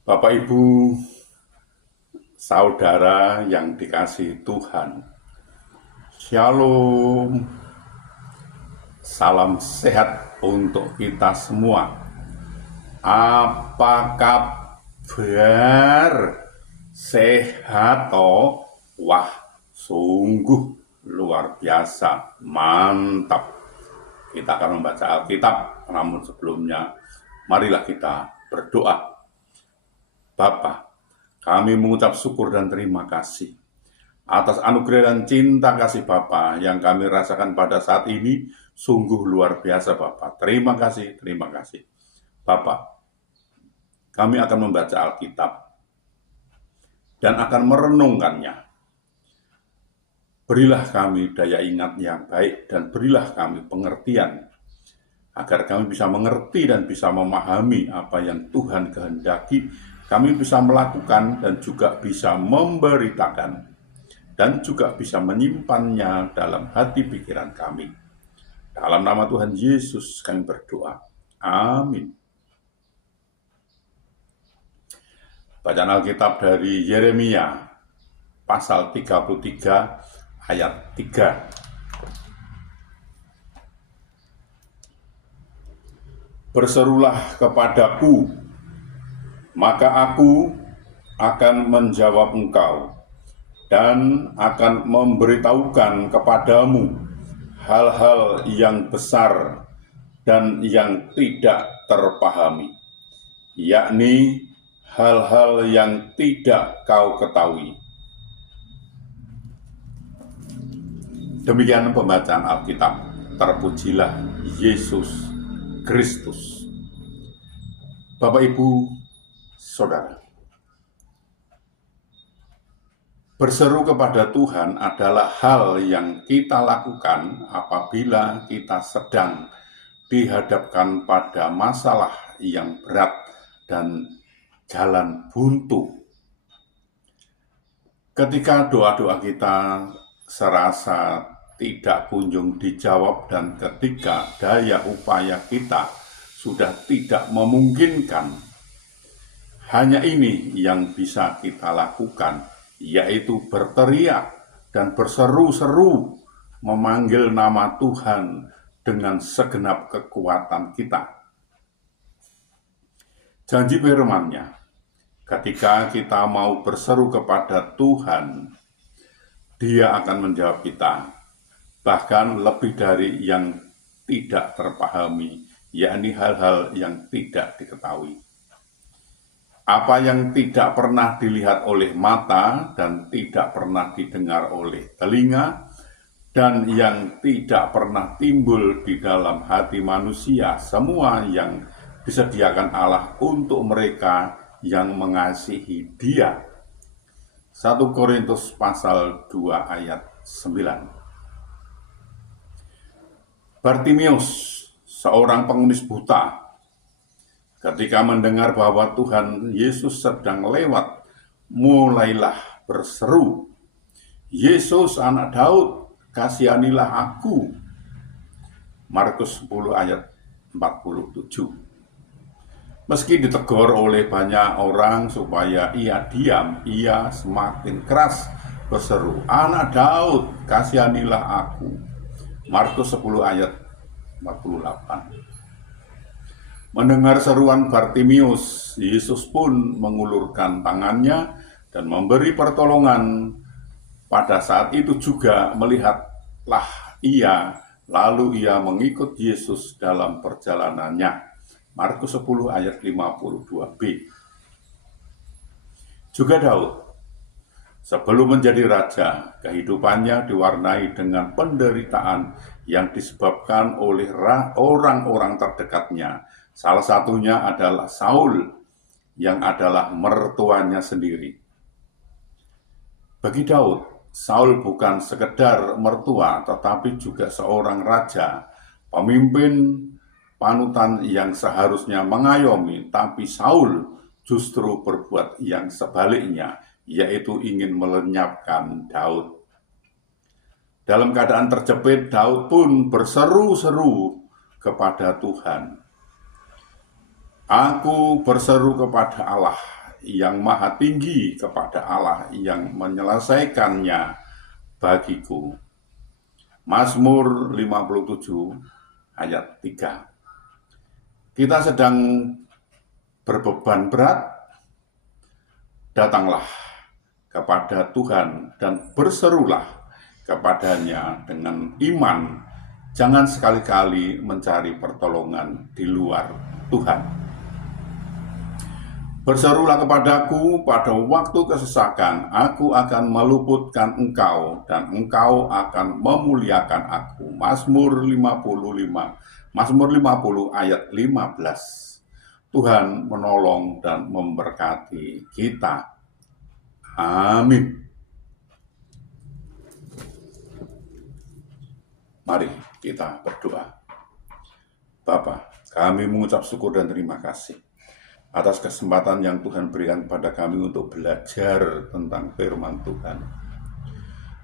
Bapak, Ibu, saudara yang dikasihi Tuhan, Shalom, salam sehat untuk kita semua. Apa kabar? Sehat toh? Wah, sungguh luar biasa, mantap. Kita akan membaca Alkitab, namun sebelumnya marilah kita berdoa. Bapa, kami mengucap syukur dan terima kasih atas anugerah dan cinta kasih Bapa yang kami rasakan pada saat ini. Sungguh luar biasa Bapa. Terima kasih Bapa. Kami akan membaca Alkitab dan akan merenungkannya. Berilah kami daya ingat yang baik dan berilah kami pengertian agar kami bisa mengerti dan bisa memahami apa yang Tuhan kehendaki. Kami bisa melakukan dan juga bisa memberitakan dan juga bisa menyimpannya dalam hati pikiran kami. Dalam nama Tuhan Yesus kami berdoa. Amin. Bacaan Alkitab dari Yeremia pasal 33 ayat 3. Berserulah kepadaku, maka aku akan menjawab engkau dan akan memberitahukan kepadamu hal-hal yang besar dan yang tidak terpahami, yakni hal-hal yang tidak kau ketahui. Demikian pembacaan Alkitab. Terpujilah Yesus Kristus. Bapak, Ibu, Saudara, berseru kepada Tuhan adalah hal yang kita lakukan apabila kita sedang dihadapkan pada masalah yang berat dan jalan buntu. Ketika doa-doa kita serasa tidak kunjung dijawab dan ketika daya upaya kita sudah tidak memungkinkan, hanya ini yang bisa kita lakukan, yaitu berteriak dan berseru-seru memanggil nama Tuhan dengan segenap kekuatan kita. Janji firman-Nya, ketika kita mau berseru kepada Tuhan, Dia akan menjawab kita, bahkan lebih dari yang tidak terpahami, yakni hal-hal yang tidak diketahui. Apa yang tidak pernah dilihat oleh mata dan tidak pernah didengar oleh telinga dan yang tidak pernah timbul di dalam hati manusia, semua yang disediakan Allah untuk mereka yang mengasihi Dia. 1 Korintus pasal 2 ayat 9. Bartimius, seorang pengemis buta, ketika mendengar bahwa Tuhan Yesus sedang lewat, mulailah berseru, "Yesus anak Daud, kasihanilah aku." Markus 10 ayat 47. Meski ditegur oleh banyak orang supaya ia diam, ia semakin keras berseru, "Anak Daud, kasihanilah aku." Markus 10 ayat 48. Mendengar seruan Bartimius, Yesus pun mengulurkan tangannya dan memberi pertolongan. Pada saat itu juga melihatlah ia, lalu ia mengikut Yesus dalam perjalanannya. Markus 10 ayat 52b. Juga Daud, sebelum menjadi raja, kehidupannya diwarnai dengan penderitaan yang disebabkan oleh orang-orang terdekatnya. Salah satunya adalah Saul, yang adalah mertuanya sendiri. Bagi Daud, Saul bukan sekedar mertua, tetapi juga seorang raja, pemimpin, panutan yang seharusnya mengayomi, tapi Saul justru berbuat yang sebaliknya, yaitu ingin melenyapkan Daud. Dalam keadaan terjepit, Daud pun berseru-seru kepada Tuhan. "Aku berseru kepada Allah, yang maha tinggi, kepada Allah yang menyelesaikannya bagiku. Mazmur 57 ayat 3. Kita sedang berbeban berat, datanglah kepada Tuhan dan berserulah kepadanya dengan iman. Jangan sekali-kali mencari pertolongan di luar Tuhan. Berserulah kepadaku pada waktu kesesakan, aku akan meluputkan engkau dan engkau akan memuliakan aku. Mazmur 50 ayat 15. Tuhan menolong dan memberkati kita. Amin. Mari kita berdoa. Bapa, kami mengucap syukur dan terima kasih atas kesempatan yang Tuhan berikan kepada kami untuk belajar tentang firman Tuhan.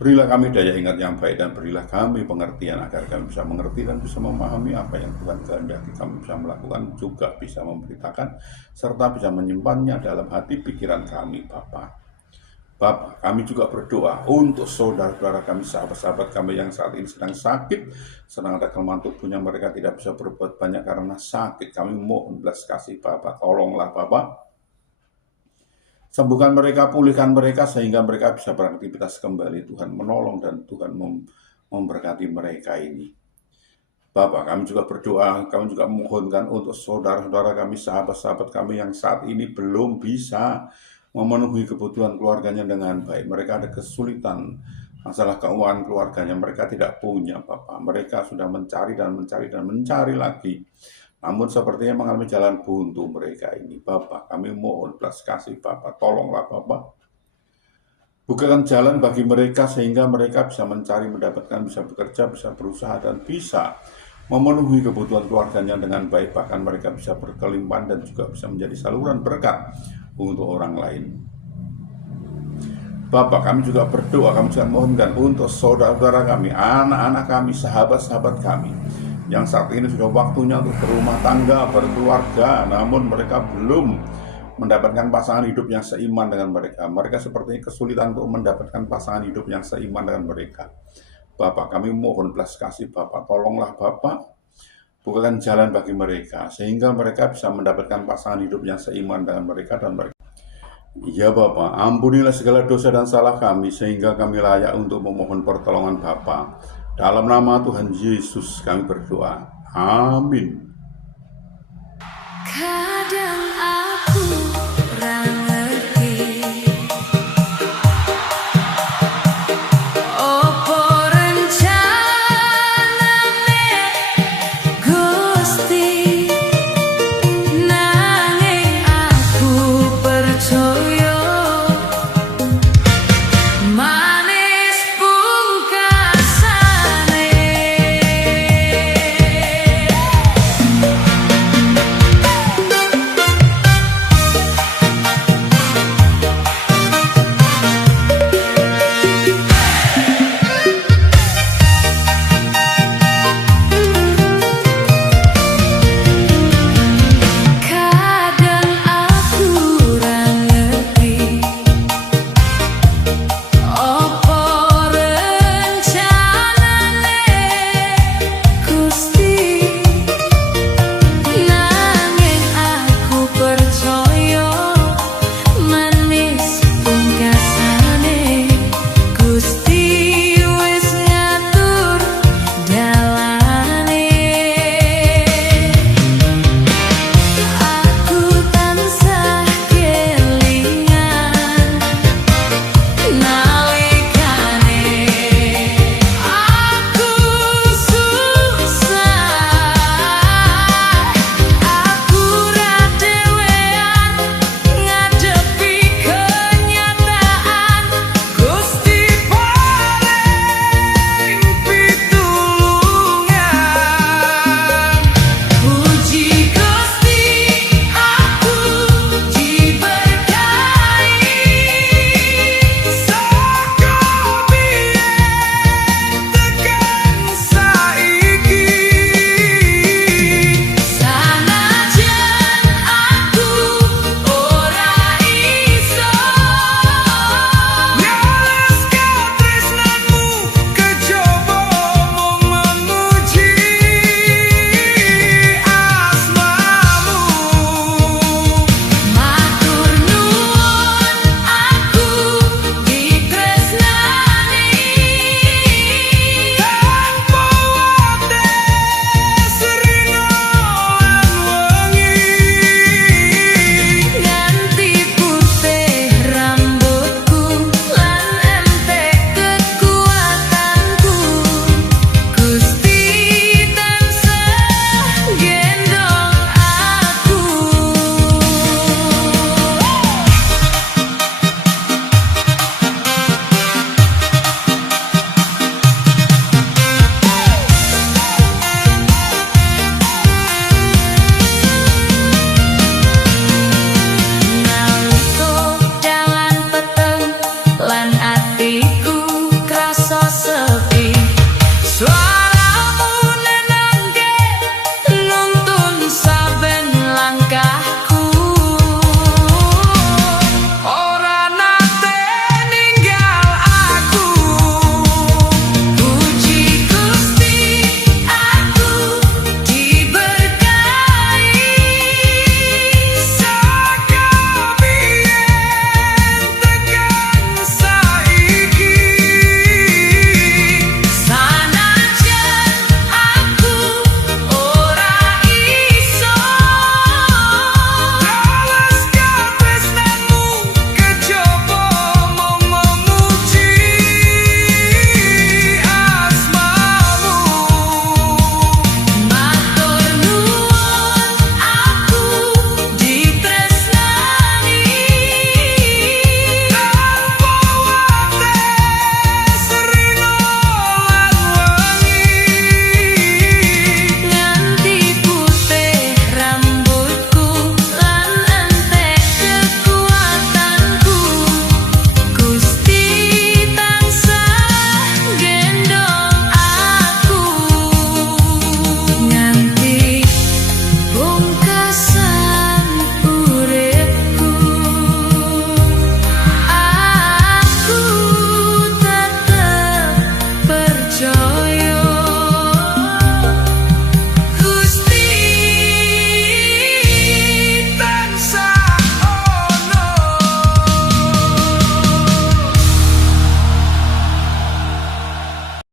Berilah kami daya ingat yang baik dan berilah kami pengertian agar kami bisa mengerti dan bisa memahami apa yang Tuhan kehendaki kami bisa melakukan, juga bisa memberitakan serta bisa menyimpannya dalam hati pikiran kami, Bapa. Bapa, kami juga berdoa untuk saudara-saudara kami, sahabat-sahabat kami yang saat ini sedang sakit, sedang ada kelemahan tubuhnya, mereka tidak bisa berbuat banyak karena sakit. Kami mohon belas kasih Bapa, tolonglah Bapa. Sembuhkan mereka, pulihkan mereka sehingga mereka bisa beraktivitas kembali. Tuhan menolong dan Tuhan memberkati mereka ini. Bapa, kami juga berdoa, kami juga memohonkan untuk saudara-saudara kami, sahabat-sahabat kami yang saat ini belum bisa memenuhi kebutuhan keluarganya dengan baik. Mereka ada kesulitan masalah keuangan keluarganya, mereka tidak punya Bapak. Mereka sudah mencari dan mencari lagi, namun sepertinya mengalami jalan buntu mereka ini. Bapak, kami mohon belas kasih Bapak, tolonglah Bapak. Bukakan jalan bagi mereka sehingga mereka bisa mencari, mendapatkan, bisa bekerja, bisa berusaha dan bisa memenuhi kebutuhan keluarganya dengan baik. Bahkan mereka bisa berkelimpahan dan juga bisa menjadi saluran berkat untuk orang lain. Bapak, kami juga berdoa, kami juga mohonkan untuk saudara-saudara kami, anak-anak kami, sahabat-sahabat kami yang saat ini sudah waktunya untuk berumah tangga, berkeluarga, namun mereka belum mendapatkan pasangan hidup yang seiman dengan mereka. Mereka sepertinya kesulitan untuk mendapatkan pasangan hidup yang seiman dengan mereka. Bapak, kami mohon belas kasih Bapak, tolonglah Bapak, bukakan jalan bagi mereka sehingga mereka bisa mendapatkan pasangan hidup yang seiman dengan mereka dan mereka. Ya Bapa, ampunilah segala dosa dan salah kami sehingga kami layak untuk memohon pertolongan Bapa. Dalam nama Tuhan Yesus kami berdoa. Amin. Kadang